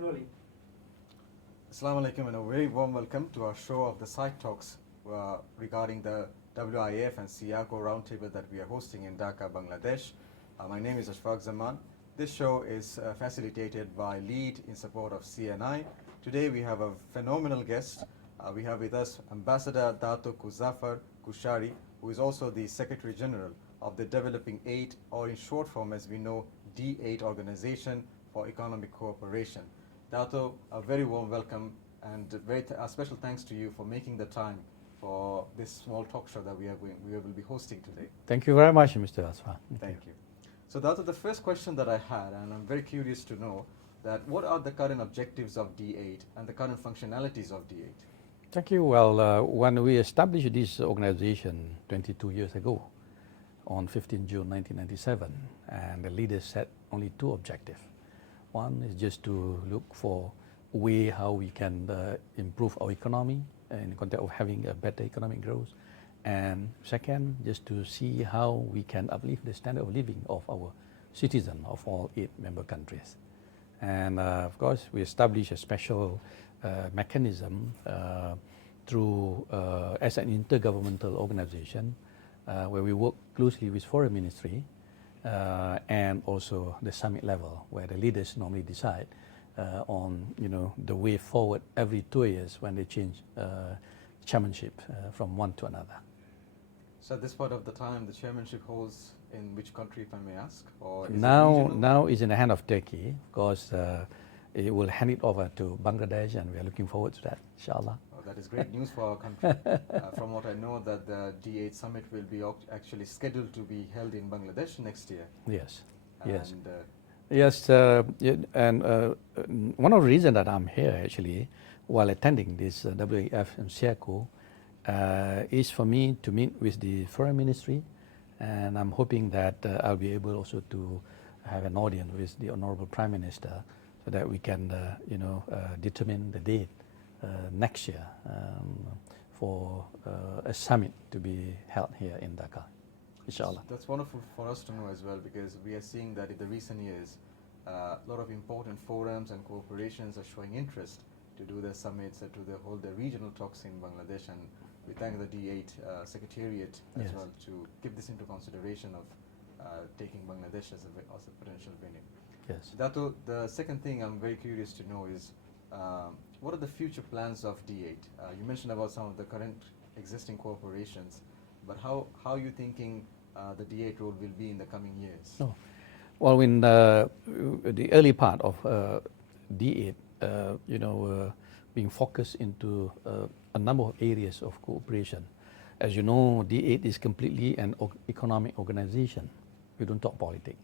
Rolling. Assalamu alaikum and a very warm welcome to our show of the Side Talks regarding the WIEF and SEACO Roundtable that we are hosting in Dhaka, Bangladesh. My name is Ashfaq Zaman. This show is facilitated by LEAD in support of CNI. Today we have a phenomenal guest. We have with us Ambassador Dato Jaafar, Shaari, who is also the Secretary General of the Developing Aid, or in short form as we know, D8 Organization for Economic Cooperation. Dato, a very warm welcome and a special thanks to you for making the time for this small talk show that we will be hosting today. Thank you very much, Mr. Asfa. Thank you. So Dato, the first question that I had, and I'm very curious to know, that what are the current objectives of D8 and the current functionalities of D8? Thank you. Well, when we established this organization 22 years ago, on 15 June 1997, and the leaders set only two objectives. One is just to look for a way how we can improve our economy in the context of having a better economic growth. And second, just to see how we can uplift the standard of living of our citizens of all 8 member countries. And of course, we established a special mechanism through as an intergovernmental organization where we work closely with Foreign Ministry and also the summit level, where the leaders normally decide on the way forward every 2 years when they change chairmanship from one to another. So at this point of the time, the chairmanship holds in which country, if I may ask? Or is now it's in the hand of Turkey, because it will hand it over to Bangladesh, and we are looking forward to that, inshallah. Oh, that is great news for our country. From what I know, that the D8 summit will be actually scheduled to be held in Bangladesh next year. Yes, and yes. Yes, and one of the reasons that I'm here actually, while attending this WIEF and SEACO, is for me to meet with the Foreign Ministry, and I'm hoping that I'll be able also to have an audience with the Honorable Prime Minister, so that we can, determine the date next year for a summit to be held here in Dhaka, inshallah. That's wonderful for us to know as well, because we are seeing that in the recent years, a lot of important forums and corporations are showing interest to do their summits and to hold their regional talks in Bangladesh, and we thank the D8 Secretariat as Yes. well to give this into consideration of taking Bangladesh as a potential venue. Yes. Dato, the second thing I'm very curious to know is what are the future plans of D8? You mentioned about some of the current existing corporations, but how are you thinking the D8 role will be in the coming years? Oh. Well, in the early part of D8, being focused into a number of areas of cooperation. As you know, D8 is completely an economic organization. We don't talk politics.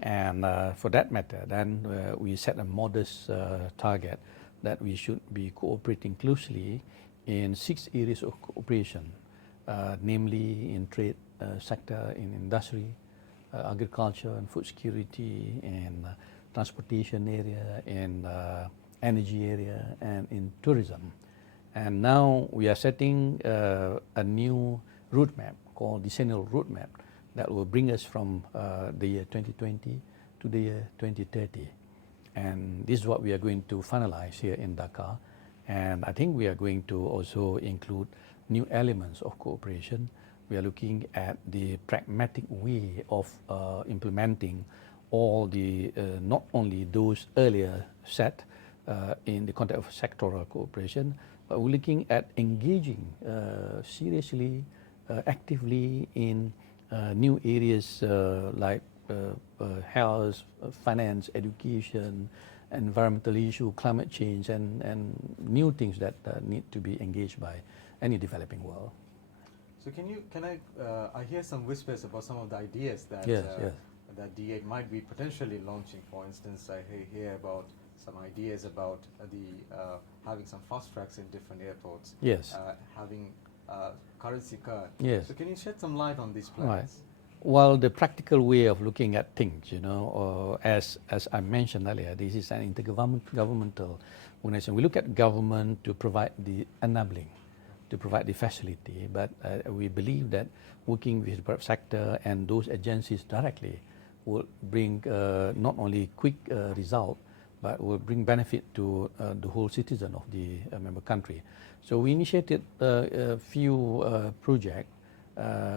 And for that matter, then we set a modest target that we should be cooperating closely in 6 areas of cooperation, namely in trade sector, in industry, agriculture and food security, in transportation area, in energy area, and in tourism. And now we are setting a new roadmap called decennial roadmap that will bring us from the year 2020 to the year 2030. And this is what we are going to finalize here in Dhaka. And I think we are going to also include new elements of cooperation. We are looking at the pragmatic way of implementing all the, not only those earlier set in the context of sectoral cooperation, but we're looking at engaging seriously, actively in new areas like health, finance, education, environmental issue, climate change, and new things that need to be engaged by any developing world. So I hear some whispers about some of the ideas that Yes. that D8 might be potentially launching. For instance, I hear about some ideas about having some fast tracks in different airports. Yes. Having currency card. Yes. So can you shed some light on these plans? Right. Well, the practical way of looking at things, as I mentioned earlier, this is an intergovernmental organization. We look at government to provide the enabling, to provide the facility, but we believe that working with the private sector and those agencies directly will bring not only quick result, but will bring benefit to the whole citizen of the member country. So we initiated a few projects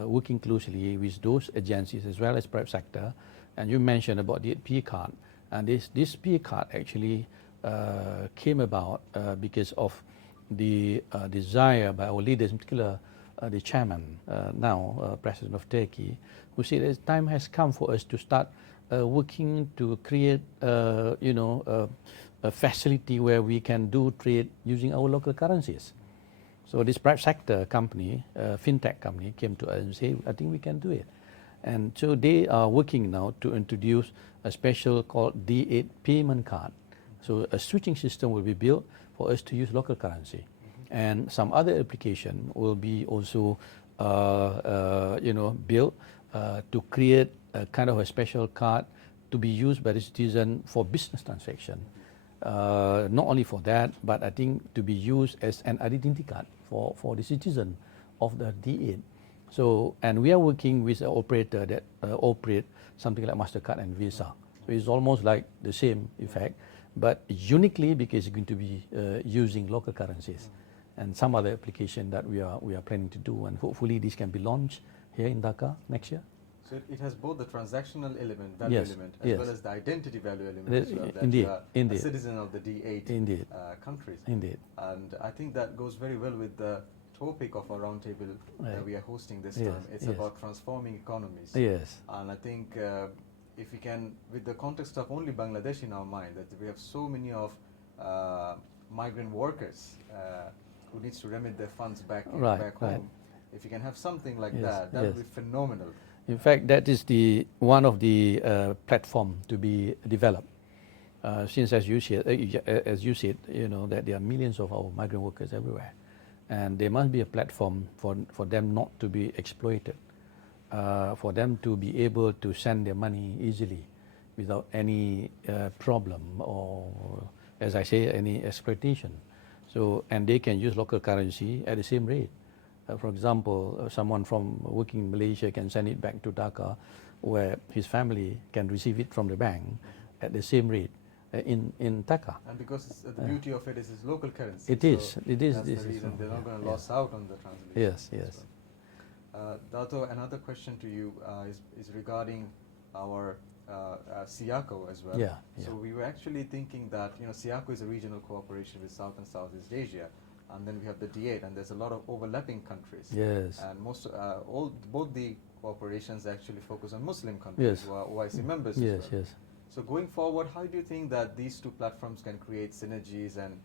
working closely with those agencies as well as private sector. And you mentioned about the P card, and this P card actually came about because of the desire by our leaders, in particular the chairman now, President of Turkey, who said the time has come for us to start working to create, a facility where we can do trade using our local currencies. So this private sector company, fintech company, came to us and said, I think we can do it. And so they are working now to introduce a special called D8 payment card. So a switching system will be built for us to use local currency. And some other application will be also, built to create a kind of a special card to be used by the citizen for business transaction. Not only for that, but I think to be used as an identity card for the citizen of the D8. So, and we are working with an operator that operate something like MasterCard and Visa. So it's almost like the same effect, but uniquely because it's going to be using local currencies and some other application that we are planning to do, and hopefully this can be launched here in Dhaka next year. So it has both the transactional element, value element, as well as the identity value element as well, that indeed, you are a citizen of the D8 countries. Indeed. And I think that goes very well with the topic of our roundtable that we are hosting this time. It's about transforming economies. Yes. And I think if we can, with the context of only Bangladesh in our mind, that we have so many of migrant workers who needs to remit their funds back home. If you can have something like that would be phenomenal. In fact, that is one of the platform to be developed. Since, as you said, that there are millions of our migrant workers everywhere, and there must be a platform for them not to be exploited, for them to be able to send their money easily without any problem or, as I say, any exploitation. So, and they can use local currency at the same rate. For example, someone from working in Malaysia can send it back to Dhaka, where his family can receive it from the bank at the same rate in Dhaka. And because the beauty of it is its local currency. It is. That's the reason they're not going to lose out on the translation. Yes. Dato, another question to you is regarding our WIEF-SEACO as well. So we were actually thinking that WIEF-SEACO is a regional cooperation with South and Southeast Asia. And then we have the D8, and there's a lot of overlapping countries. Yes. And both the cooperations actually focus on Muslim countries who are OIC members as well. Yes. So going forward, how do you think that these two platforms can create synergies and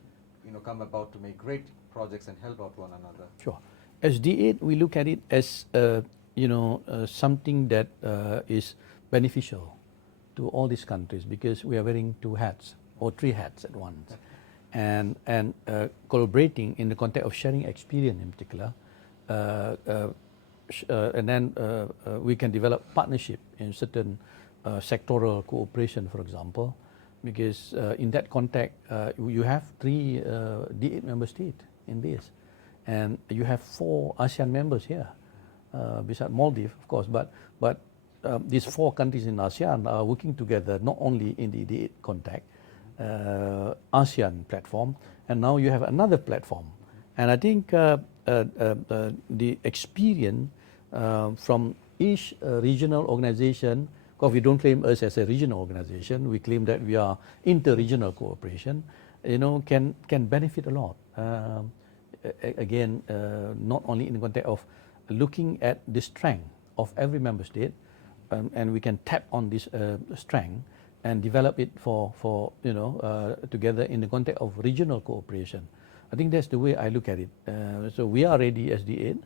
come about to make great projects and help out one another? Sure. As D8, we look at it as something that is beneficial to all these countries because we are wearing two hats or three hats at once. And collaborating in the context of sharing experience in particular, and then we can develop partnership in certain sectoral cooperation, for example, because in that context you have 3 D8 member states in this, and you have 4 ASEAN members here, besides Maldives, of course, but these 4 countries in ASEAN are working together not only in the D8 context, ASEAN platform, and now you have another platform. And I think the experience from each regional organization, because we don't claim us as a regional organization, we claim that we are inter-regional cooperation, can benefit a lot. Again, not only in the context of looking at the strength of every member state, and we can tap on this strength and develop it for together in the context of regional cooperation. I think that's the way I look at it. So we are ready as D8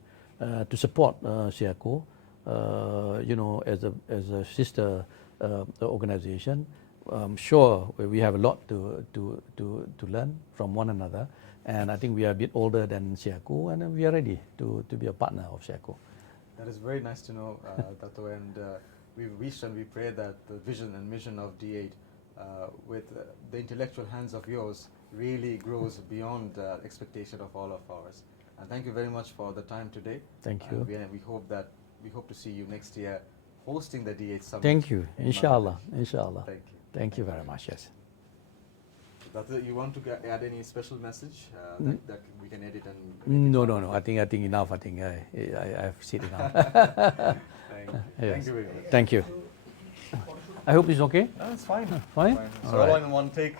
to support WIEF-SEACO, as a sister organization. I'm sure we have a lot to learn from one another, and I think we are a bit older than WIEF-SEACO, and we are ready to be a partner of WIEF-SEACO. That is very nice to know, Dato, and we wish and we pray that the vision and mission of D8 with the intellectual hands of yours really grows beyond expectation of all of ours. And thank you very much for the time today. Thank you. And we hope to see you next year hosting the D8 summit. Thank you. Inshallah. Inshallah. Thank you. Thank you very much. Yes. Dato, you want to add any special message that we can edit and No. I think enough. I think I've said enough. Thank you. Yes. Thank you very much. Thank you. I hope it's okay. It's fine. Fine? It's All all right. in one take.